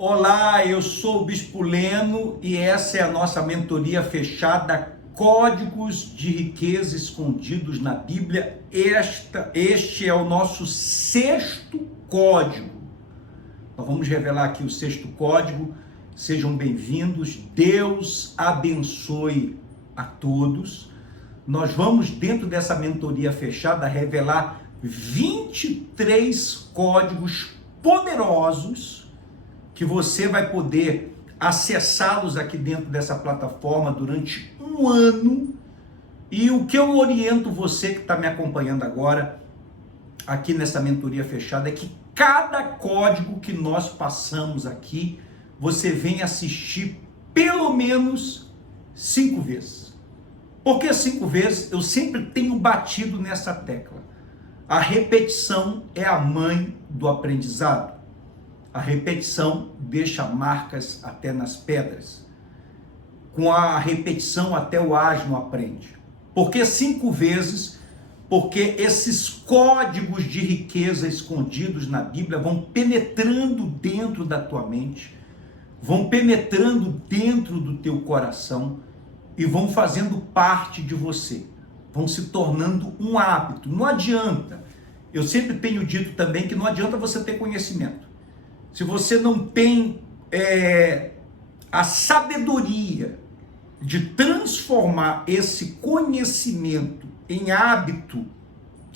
Olá, eu sou o Bispo Leno e essa é a nossa mentoria fechada Códigos de Riqueza Escondidos na Bíblia. Este é o nosso sexto código. Nós vamos revelar aqui o sexto código. Sejam bem-vindos. Deus abençoe a todos. Nós vamos, dentro dessa mentoria fechada, revelar 23 códigos poderosos que você vai poder acessá-los aqui dentro dessa plataforma durante um ano. E o que eu oriento você que está me acompanhando agora, aqui nessa mentoria fechada, é que cada código que nós passamos aqui, você vem assistir pelo menos 5 vezes. Por que 5 vezes? Eu sempre tenho batido nessa tecla. A repetição é a mãe do aprendizado. A repetição deixa marcas até nas pedras. Com a repetição até o asno aprende. Por que 5 vezes? Porque esses códigos de riqueza escondidos na Bíblia vão penetrando dentro da tua mente, vão penetrando dentro do teu coração e vão fazendo parte de você, vão se tornando um hábito. Não adianta, eu sempre tenho dito também que não adianta você ter conhecimento. Se você não tem a sabedoria de transformar esse conhecimento em hábito,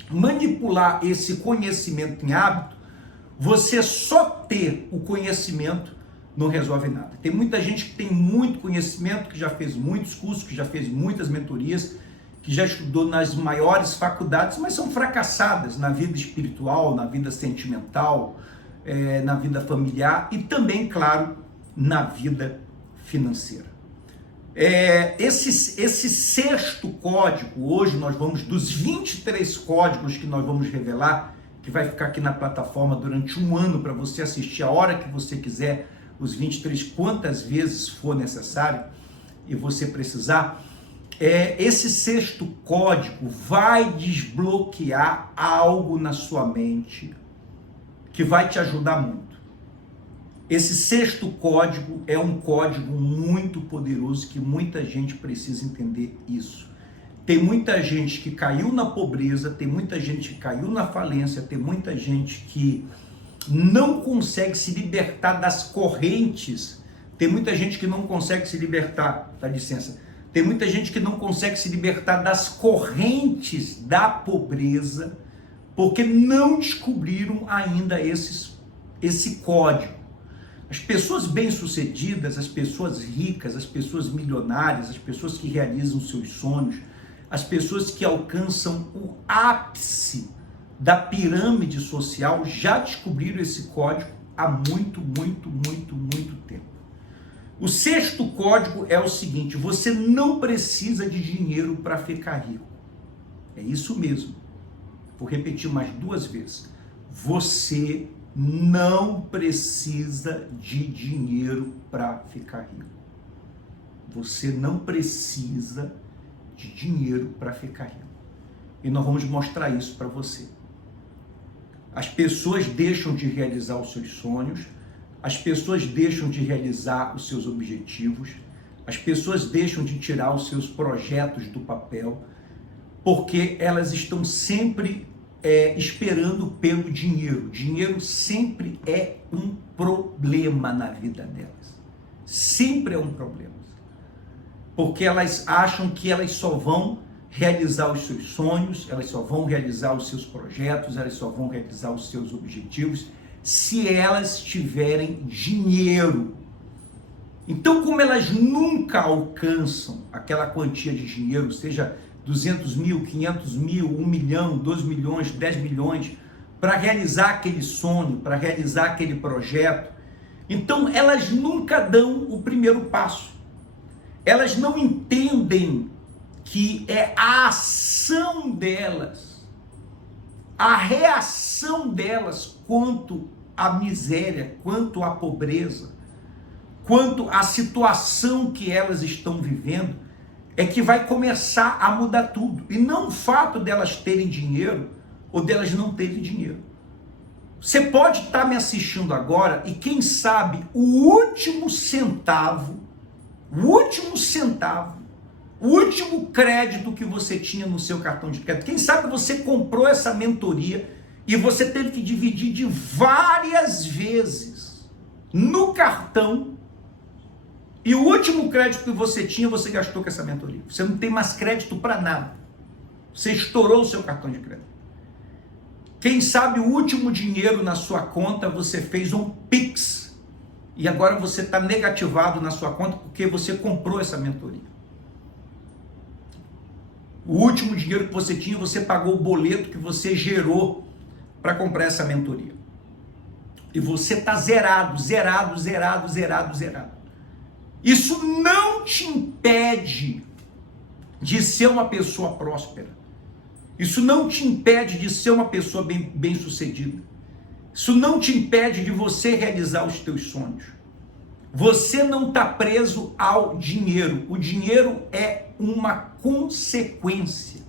manipular esse conhecimento em hábito, você só ter o conhecimento não resolve nada. Tem muita gente que tem muito conhecimento, que já fez muitos cursos, que já fez muitas mentorias, que já estudou nas maiores faculdades, mas são fracassadas na vida espiritual, na vida sentimental, na vida familiar e também, claro, na vida financeira. Esse sexto código, hoje nós vamos, dos 23 códigos que nós vamos revelar, que vai ficar aqui na plataforma durante um ano para você assistir a hora que você quiser, os 23, quantas vezes for necessário e você precisar. Esse sexto código vai desbloquear algo na sua mente que vai te ajudar muito. Esse sexto código é um código muito poderoso que muita gente precisa entender isso. Tem muita gente que caiu na pobreza, tem muita gente que caiu na falência, tem muita gente que não consegue se libertar das correntes, tem muita gente que não consegue se libertar, dá licença, tem muita gente que não consegue se libertar das correntes da pobreza, porque não descobriram ainda esse código. As pessoas bem-sucedidas, as pessoas ricas, as pessoas milionárias, as pessoas que realizam seus sonhos, as pessoas que alcançam o ápice da pirâmide social já descobriram esse código há muito tempo. O sexto código é o seguinte: você não precisa de dinheiro para ficar rico. É isso mesmo. Vou repetir mais 2 vezes. Você não precisa de dinheiro para ficar rico. Você não precisa de dinheiro para ficar rico. E nós vamos mostrar isso para você. As pessoas deixam de realizar os seus sonhos, as pessoas deixam de realizar os seus objetivos, as pessoas deixam de tirar os seus projetos do papel, porque elas estão sempre esperando pelo dinheiro. Dinheiro sempre é um problema na vida delas. Sempre é um problema. Porque elas acham que elas só vão realizar os seus sonhos, elas só vão realizar os seus projetos, elas só vão realizar os seus objetivos se elas tiverem dinheiro. Então, como elas nunca alcançam aquela quantia de dinheiro, seja 200 mil, 500 mil, 1 milhão, 2 milhões, 10 milhões, para realizar aquele sonho, para realizar aquele projeto, então elas nunca dão o primeiro passo. Elas não entendem que é a ação delas, a reação delas quanto à miséria, quanto à pobreza, quanto à situação que elas estão vivendo, é que vai começar a mudar tudo. E não o fato delas terem dinheiro ou delas não terem dinheiro. Você pode estar me assistindo agora e quem sabe o último centavo, o último crédito que você tinha no seu cartão de crédito, quem sabe você comprou essa mentoria e você teve que dividir de várias vezes no cartão e o último crédito que você tinha, você gastou com essa mentoria. Você não tem mais crédito para nada. Você estourou o seu cartão de crédito. Quem sabe o último dinheiro na sua conta, você fez um Pix e agora você está negativado na sua conta porque você comprou essa mentoria. O último dinheiro que você tinha, você pagou o boleto que você gerou para comprar essa mentoria. E você está zerado. Isso não te impede de ser uma pessoa próspera. Isso não te impede de ser uma pessoa bem-sucedida. Isso não te impede de você realizar os teus sonhos. Você não está preso ao dinheiro. O dinheiro é uma consequência.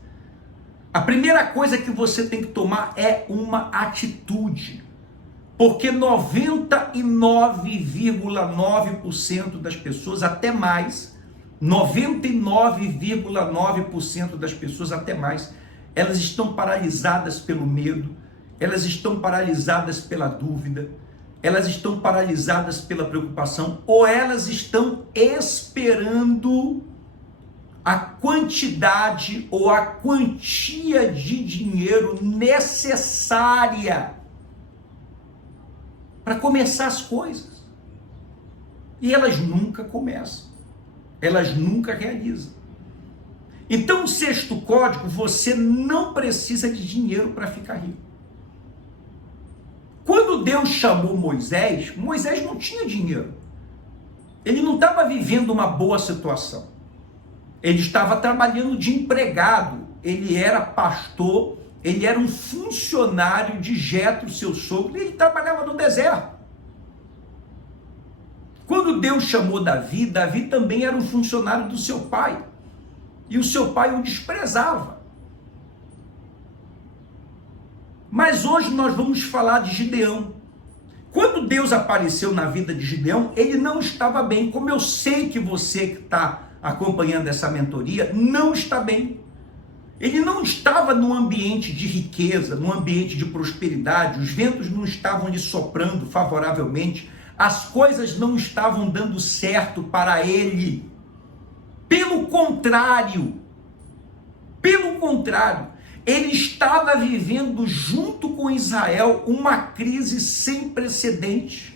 A primeira coisa que você tem que tomar é uma atitude. Porque 99,9% das pessoas, até mais, 99,9% das pessoas, até mais, elas estão paralisadas pelo medo, elas estão paralisadas pela dúvida, elas estão paralisadas pela preocupação, ou elas estão esperando a quantidade ou a quantia de dinheiro necessária para começar as coisas. E elas nunca começam, elas nunca realizam. Então, o sexto código, você não precisa de dinheiro para ficar rico. Quando Deus chamou Moisés, Moisés não tinha dinheiro. Ele não estava vivendo uma boa situação. Ele estava trabalhando de empregado. Ele era pastor, ele era um funcionário de Jetro, seu sogro, e ele trabalhava no deserto. Quando Deus chamou Davi, Davi também era um funcionário do seu pai. E o seu pai o desprezava. Mas hoje nós vamos falar de Gideão. Quando Deus apareceu na vida de Gideão, ele não estava bem. Como eu sei que você que está acompanhando essa mentoria não está bem. Ele não estava num ambiente de riqueza, num ambiente de prosperidade. Os ventos não estavam lhe soprando favoravelmente. As coisas não estavam dando certo para ele. Pelo contrário, ele estava vivendo junto com Israel uma crise sem precedentes.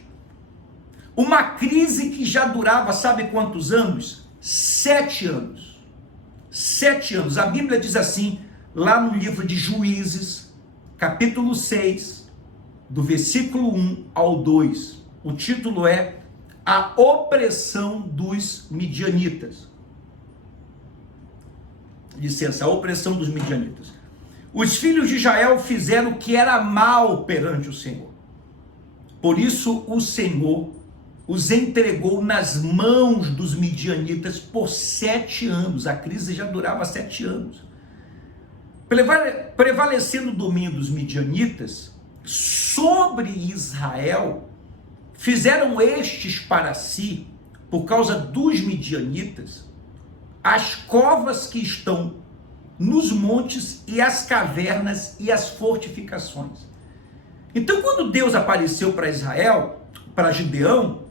Uma crise que já durava, sabe quantos anos? 7 anos. 7 anos. A Bíblia diz assim, lá no livro de Juízes, capítulo 6, do versículo 1 ao 2. O título é A Opressão dos Midianitas. Licença, a opressão dos midianitas. Os filhos de Israel fizeram o que era mal perante o Senhor. Por isso o Senhor os entregou nas mãos dos midianitas por 7 anos. A crise já durava 7 anos. Prevalecendo o domínio dos midianitas sobre Israel, fizeram estes para si, por causa dos midianitas, as covas que estão nos montes e as cavernas e as fortificações. Então, quando Deus apareceu para Israel, para Gideão,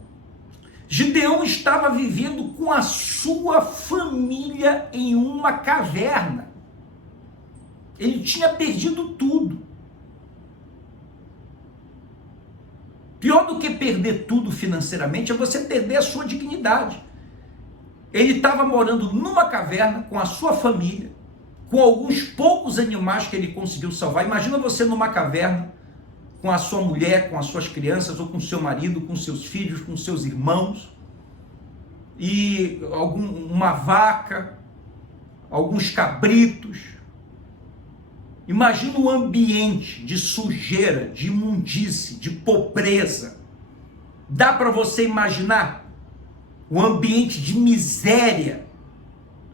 Gideão estava vivendo com a sua família em uma caverna. Ele tinha perdido tudo. Pior do que perder tudo financeiramente é você perder a sua dignidade. Ele estava morando numa caverna com a sua família, com alguns poucos animais que ele conseguiu salvar. Imagina você numa caverna com a sua mulher, com as suas crianças, ou com seu marido, com seus filhos, com seus irmãos, e uma vaca, alguns cabritos. Imagina um ambiente de sujeira, de imundície, de pobreza. Dá para você imaginar o ambiente de miséria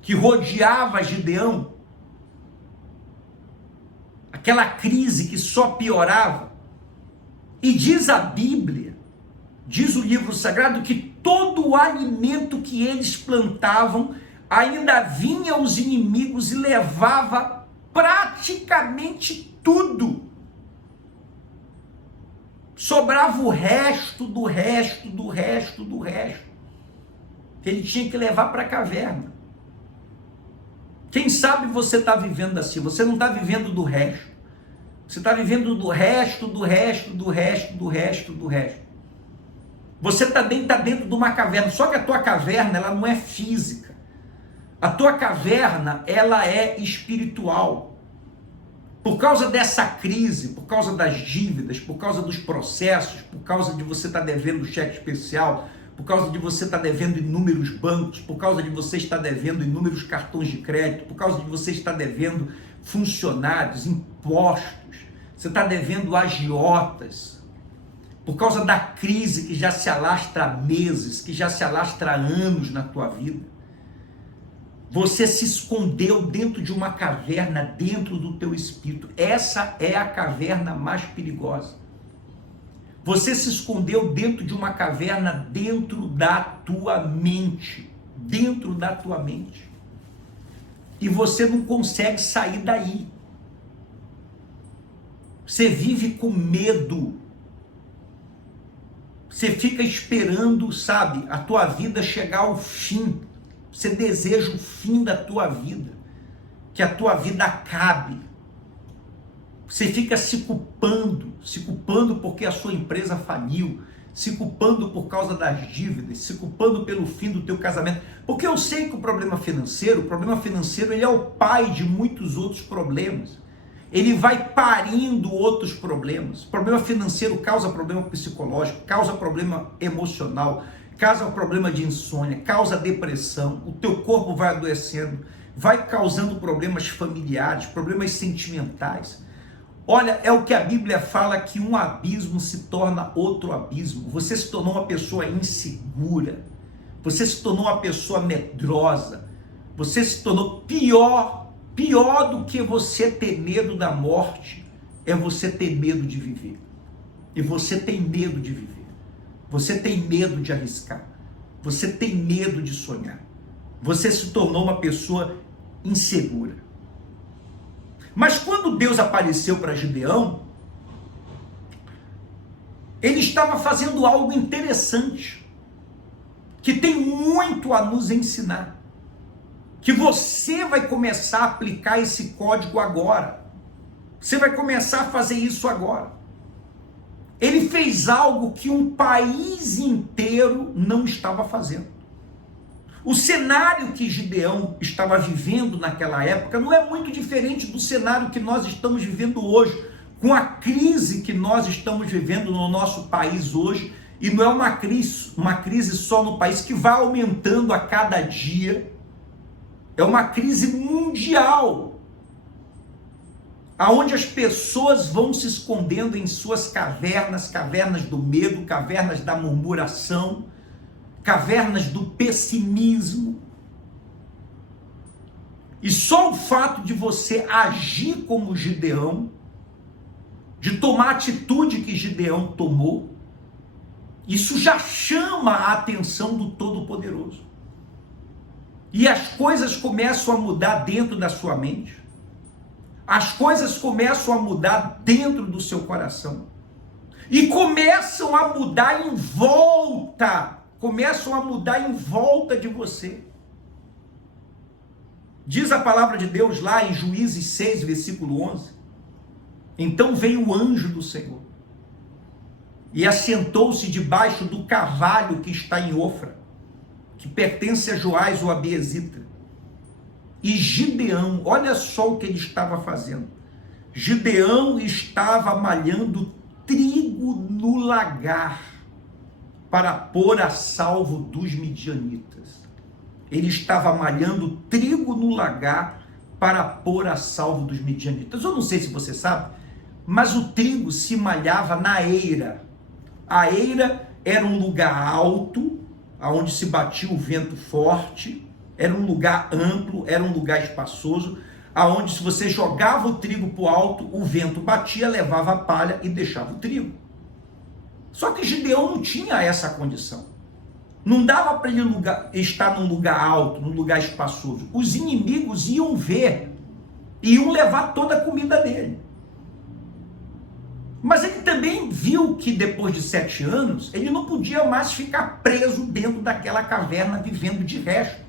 que rodeava Gideão? Aquela crise que só piorava. E diz a Bíblia, diz o livro sagrado, que todo o alimento que eles plantavam, ainda vinha os inimigos e levava praticamente tudo. Sobrava o resto do resto do resto do resto. Ele tinha que levar para a caverna. Quem sabe você está vivendo assim, você não está vivendo do resto. Você está vivendo do resto, do resto, do resto, do resto, do resto. Você está dentro de uma caverna, só que a tua caverna ela não é física. A tua caverna ela é espiritual. Por causa dessa crise, por causa das dívidas, por causa dos processos, por causa de você estar devendo cheque especial, por causa de você estar devendo inúmeros bancos, por causa de você estar devendo inúmeros cartões de crédito, por causa de você estar devendo funcionários, impostos, você está devendo agiotas, por causa da crise que já se alastra há meses, que já se alastra há anos na tua vida. Você se escondeu dentro de uma caverna, dentro do teu espírito. Essa é a caverna mais perigosa. Você se escondeu dentro de uma caverna, dentro da tua mente. Dentro da tua mente. E você não consegue sair daí. Você vive com medo. Você fica esperando, sabe, a tua vida chegar ao fim. Você deseja o fim da tua vida, que a tua vida acabe. Você fica se culpando porque a sua empresa faliu, se culpando por causa das dívidas, se culpando pelo fim do teu casamento. Porque eu sei que o problema financeiro ele é o pai de muitos outros problemas. Ele vai parindo outros problemas. O problema financeiro causa problema psicológico, causa problema emocional, causa problema de insônia, causa depressão, o teu corpo vai adoecendo, vai causando problemas familiares, problemas sentimentais. Olha, é o que a Bíblia fala, que um abismo se torna outro abismo. Você se tornou uma pessoa insegura, você se tornou uma pessoa medrosa, você se tornou pior do que você ter medo da morte, é você ter medo de viver. E você tem medo de viver. Você tem medo de arriscar, você tem medo de sonhar, você se tornou uma pessoa insegura. Mas quando Deus apareceu para Gideão, ele estava fazendo algo interessante, que tem muito a nos ensinar, que você vai começar a aplicar esse código agora, você vai começar a fazer isso agora. Ele fez algo que um país inteiro não estava fazendo. O cenário que Gideão estava vivendo naquela época não é muito diferente do cenário que nós estamos vivendo hoje, com a crise que nós estamos vivendo no nosso país hoje, e não é uma crise só no país, que vai aumentando a cada dia, é uma crise mundial, aonde as pessoas vão se escondendo em suas cavernas, cavernas do medo, cavernas da murmuração, cavernas do pessimismo. E só o fato de você agir como Gideão, de tomar a atitude que Gideão tomou, isso já chama a atenção do Todo-Poderoso. E as coisas começam a mudar dentro da sua mente. As coisas começam a mudar dentro do seu coração. E começam a mudar em volta. Começam a mudar em volta de você. Diz a palavra de Deus lá em Juízes 6, versículo 11. Então veio o anjo do Senhor e assentou-se debaixo do carvalho que está em Ofra, que pertence a Joás o Abiezita. E Gideão, olha só o que ele estava fazendo. Gideão estava malhando trigo no lagar para pôr a salvo dos midianitas. Ele estava malhando trigo no lagar para pôr a salvo dos midianitas. Eu não sei se você sabe, mas o trigo se malhava na eira. A eira era um lugar alto, onde se batia o vento forte, era um lugar amplo, era um lugar espaçoso, aonde se você jogava o trigo para o alto, o vento batia, levava a palha e deixava o trigo. Só que Gideão não tinha essa condição. Não dava para ele estar num lugar alto, num lugar espaçoso. Os inimigos iam ver, iam levar toda a comida dele. Mas ele também viu que depois de 7 anos, ele não podia mais ficar preso dentro daquela caverna vivendo de resto.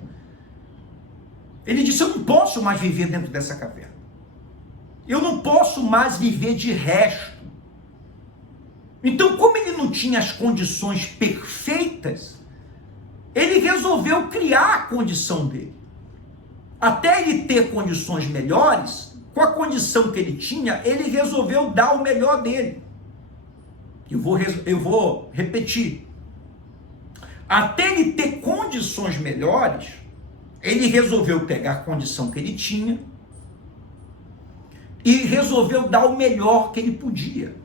Ele disse, eu não posso mais viver dentro dessa caverna. Eu não posso mais viver de resto. Então, como ele não tinha as condições perfeitas, ele resolveu criar a condição dele. Até ele ter condições melhores, com a condição que ele tinha, ele resolveu dar o melhor dele. Eu vou repetir. Até ele ter condições melhores, ele resolveu pegar a condição que ele tinha e resolveu dar o melhor que ele podia.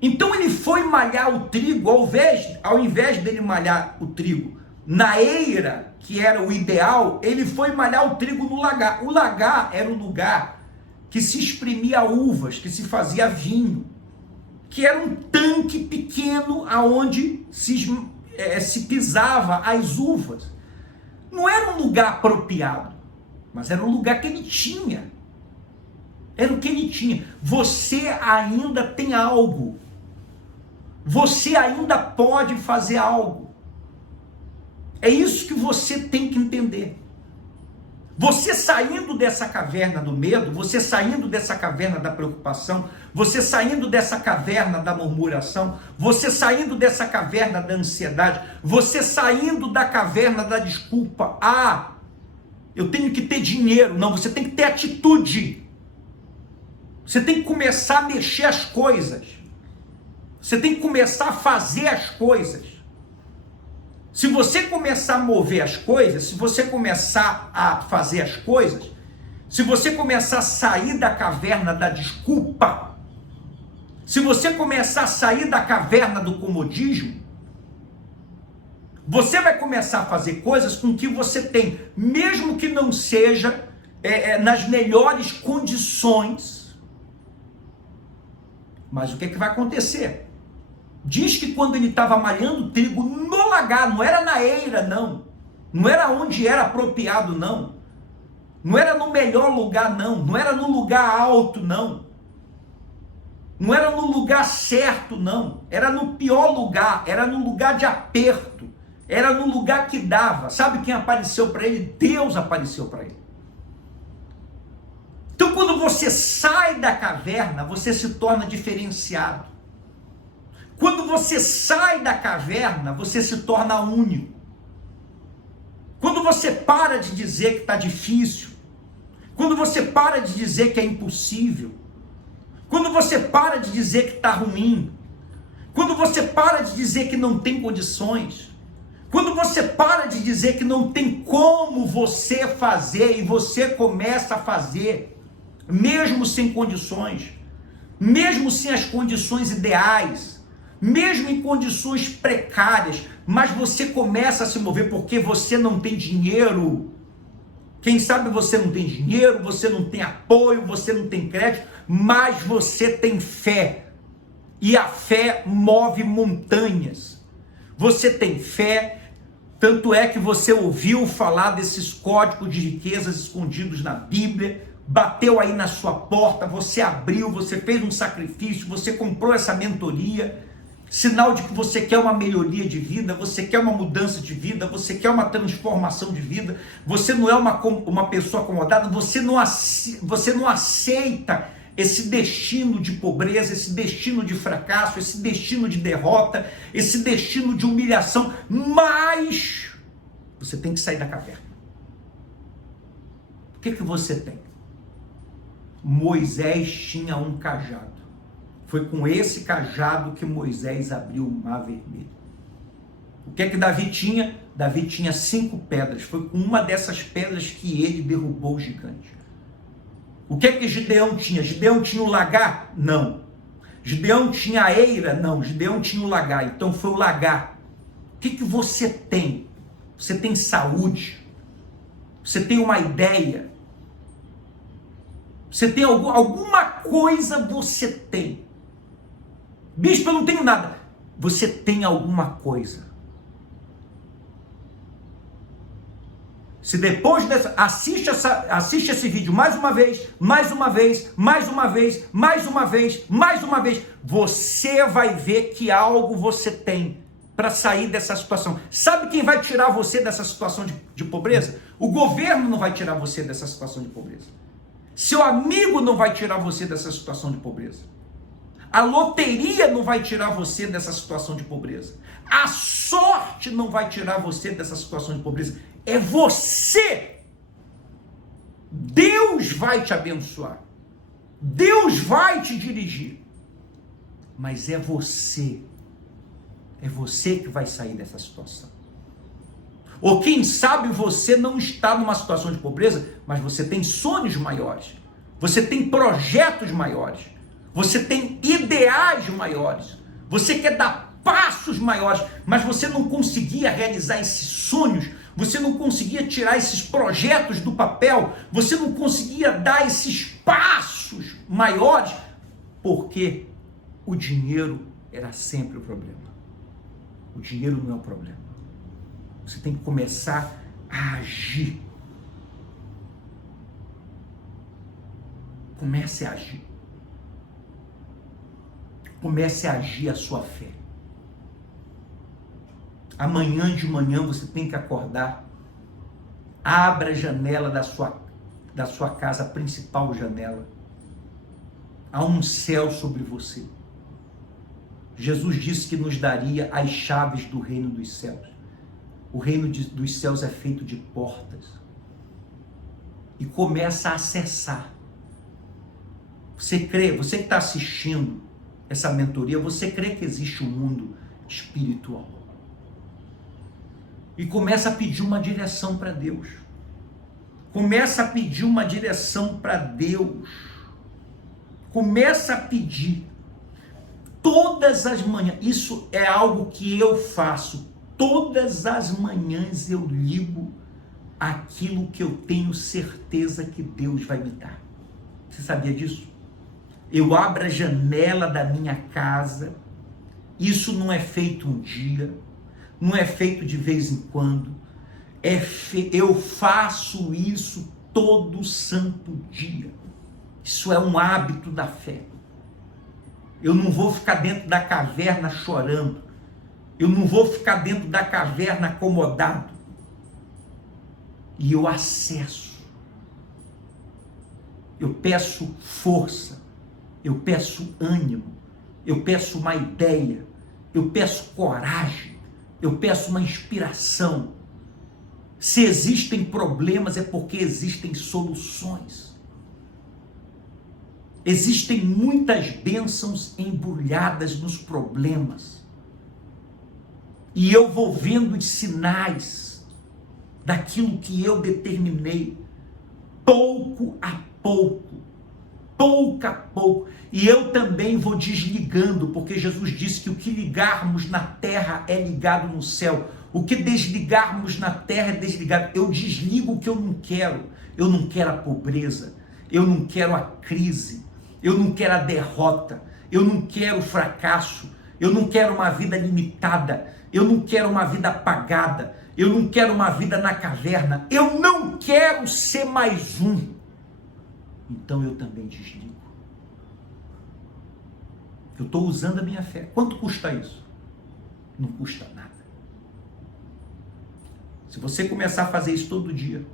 Então ele foi malhar o trigo, ao invés dele malhar o trigo na eira, que era o ideal, ele foi malhar o trigo no lagar. O lagar era o lugar que se exprimia uvas, que se fazia vinho, que era um tanque pequeno aonde se pisava as uvas. Não era um lugar apropriado, mas era um lugar que ele tinha. Era o que ele tinha. Você ainda tem algo. Você ainda pode fazer algo. É isso que você tem que entender. Você saindo dessa caverna do medo, você saindo dessa caverna da preocupação, você saindo dessa caverna da murmuração, você saindo dessa caverna da ansiedade, você saindo da caverna da desculpa. Ah, eu tenho que ter dinheiro. Não, você tem que ter atitude. Você tem que começar a mexer as coisas. Você tem que começar a fazer as coisas. Se você começar a mover as coisas, se você começar a fazer as coisas, se você começar a sair da caverna da desculpa, se você começar a sair da caverna do comodismo, você vai começar a fazer coisas com que você tem, mesmo que não seja nas melhores condições. Mas o que vai acontecer? Diz que quando ele estava malhando trigo no lagar, não era na eira, não. Não era onde era apropriado, não. Não era no melhor lugar, não. Não era no lugar alto, não. Não era no lugar certo, não. Era no pior lugar. Era no lugar de aperto. Era no lugar que dava. Sabe quem apareceu para ele? Deus apareceu para ele. Então, quando você sai da caverna, você se torna diferenciado. Quando você sai da caverna, você se torna único. Quando você para de dizer que está difícil, quando você para de dizer que é impossível, quando você para de dizer que está ruim, quando você para de dizer que não tem condições, quando você para de dizer que não tem como você fazer e você começa a fazer, mesmo sem condições, mesmo sem as condições ideais, mesmo em condições precárias, mas você começa a se mover porque você não tem dinheiro. Quem sabe você não tem dinheiro, você não tem apoio, você não tem crédito, mas você tem fé. E a fé move montanhas. Você tem fé, tanto é que você ouviu falar desses códigos de riquezas escondidos na Bíblia, bateu aí na sua porta, você abriu, você fez um sacrifício, você comprou essa mentoria, sinal de que você quer uma melhoria de vida, você quer uma mudança de vida, você quer uma transformação de vida, você não é uma pessoa acomodada, você não aceita esse destino de pobreza, esse destino de fracasso, esse destino de derrota, esse destino de humilhação, mas você tem que sair da caverna. O que você tem? Moisés tinha um cajado. Foi com esse cajado que Moisés abriu o mar vermelho. O que Davi tinha? Davi tinha 5 pedras. Foi com uma dessas pedras que ele derrubou o gigante. O que Gideão tinha? Gideão tinha o lagar? Não. Gideão tinha a eira? Não. Gideão tinha o lagar. Então foi o lagar. O que você tem? Você tem saúde? Você tem uma ideia? Você tem alguma coisa? Você tem. Bispo, eu não tenho nada. você tem alguma coisa. Se depois dessa, assiste esse vídeo mais uma vez, você vai ver que algo você tem para sair dessa situação. Sabe quem vai tirar você dessa situação de pobreza? O governo não vai tirar você dessa situação de pobreza. Seu amigo não vai tirar você dessa situação de pobreza. A loteria não vai tirar você dessa situação de pobreza. A sorte não vai tirar você dessa situação de pobreza. É você. Deus vai te abençoar. Deus vai te dirigir. Mas é você. É você que vai sair dessa situação. Ou quem sabe você não está numa situação de pobreza, mas você tem sonhos maiores. Você tem projetos maiores. Você tem ideais maiores. Você quer dar passos maiores, mas você não conseguia realizar esses sonhos. Você não conseguia tirar esses projetos do papel. Você não conseguia dar esses passos maiores, porque o dinheiro era sempre o problema. O dinheiro não é o problema. Você tem que começar a agir. Comece a agir. Comece a agir a sua fé. Amanhã de manhã você tem que acordar. Abra a janela da sua casa, a principal janela. Há um céu sobre você. Jesus disse que nos daria as chaves do reino dos céus. O reino dos céus é feito de portas. E começa a acessar. Você crê, você que está assistindo essa mentoria, você crê que existe um mundo espiritual. E começa a pedir uma direção para Deus. Começa a pedir uma direção para Deus. Começa a pedir. Todas as manhãs, isso é algo que eu faço. Todas as manhãs eu ligo aquilo que eu tenho certeza que Deus vai me dar. Você sabia disso? Eu abro a janela da minha casa. Isso não é feito um dia, não é feito de vez em quando. Eu faço isso todo santo dia. Isso é um hábito da fé. Eu não vou ficar dentro da caverna chorando. Eu não vou ficar dentro da caverna acomodado. E eu acesso. Eu peço força. Eu peço ânimo. Eu peço uma ideia. Eu peço coragem. Eu peço uma inspiração. Se existem problemas é porque existem soluções. Existem muitas bênçãos embrulhadas nos problemas. E eu vou vendo os sinais daquilo que eu determinei, pouco a pouco. E eu também vou desligando, porque Jesus disse que o que ligarmos na terra é ligado no céu. O que desligarmos na terra é desligado. Eu desligo o que eu não quero. Eu não quero a pobreza. Eu não quero a crise. Eu não quero a derrota. Eu não quero o fracasso. Eu não quero uma vida limitada. Eu não quero uma vida apagada. Eu não quero uma vida na caverna. Eu não quero ser mais um. Então eu também desligo. Eu estou usando a minha fé. Quanto custa isso? Não custa nada. Se você começar a fazer isso todo dia,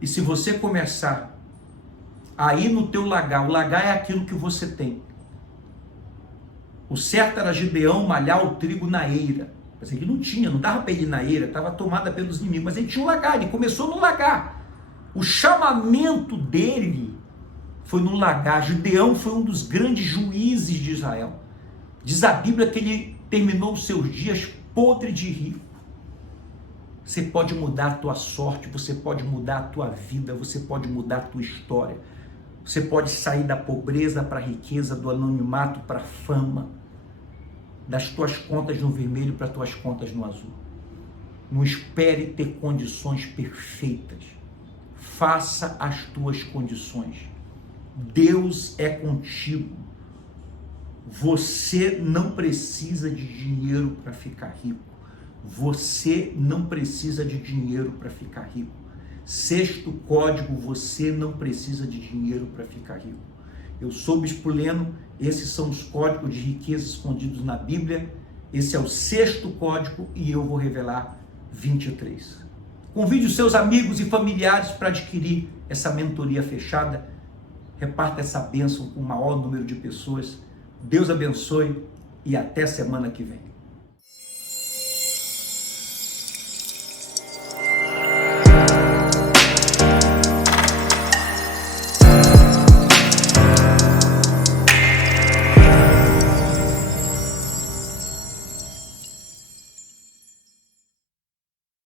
e se você começar a ir no teu lagar, o lagar é aquilo que você tem. O certo era Gideão malhar o trigo na eira. Mas ele não tinha, não dava para ele ir na eira, estava tomada pelos inimigos, mas ele tinha um lagar, ele começou no lagar. O chamamento dele foi no lagar. Gideão foi um dos grandes juízes de Israel. Diz a Bíblia que ele terminou os seus dias podre de rico. Você pode mudar a tua sorte, você pode mudar a tua vida, você pode mudar a tua história. Você pode sair da pobreza para a riqueza, do anonimato para a fama, das tuas contas no vermelho para as tuas contas no azul. Não espere ter condições perfeitas. Faça as tuas condições. Deus é contigo. Você não precisa de dinheiro para ficar rico. Você não precisa de dinheiro para ficar rico. Sexto código, você não precisa de dinheiro para ficar rico. Eu sou o Bispo Leno, esses são os códigos de riqueza escondidos na Bíblia. Esse é o sexto código e eu vou revelar 23. Convide os seus amigos e familiares para adquirir essa mentoria fechada. Reparta essa bênção com o maior número de pessoas. Deus abençoe e até semana que vem.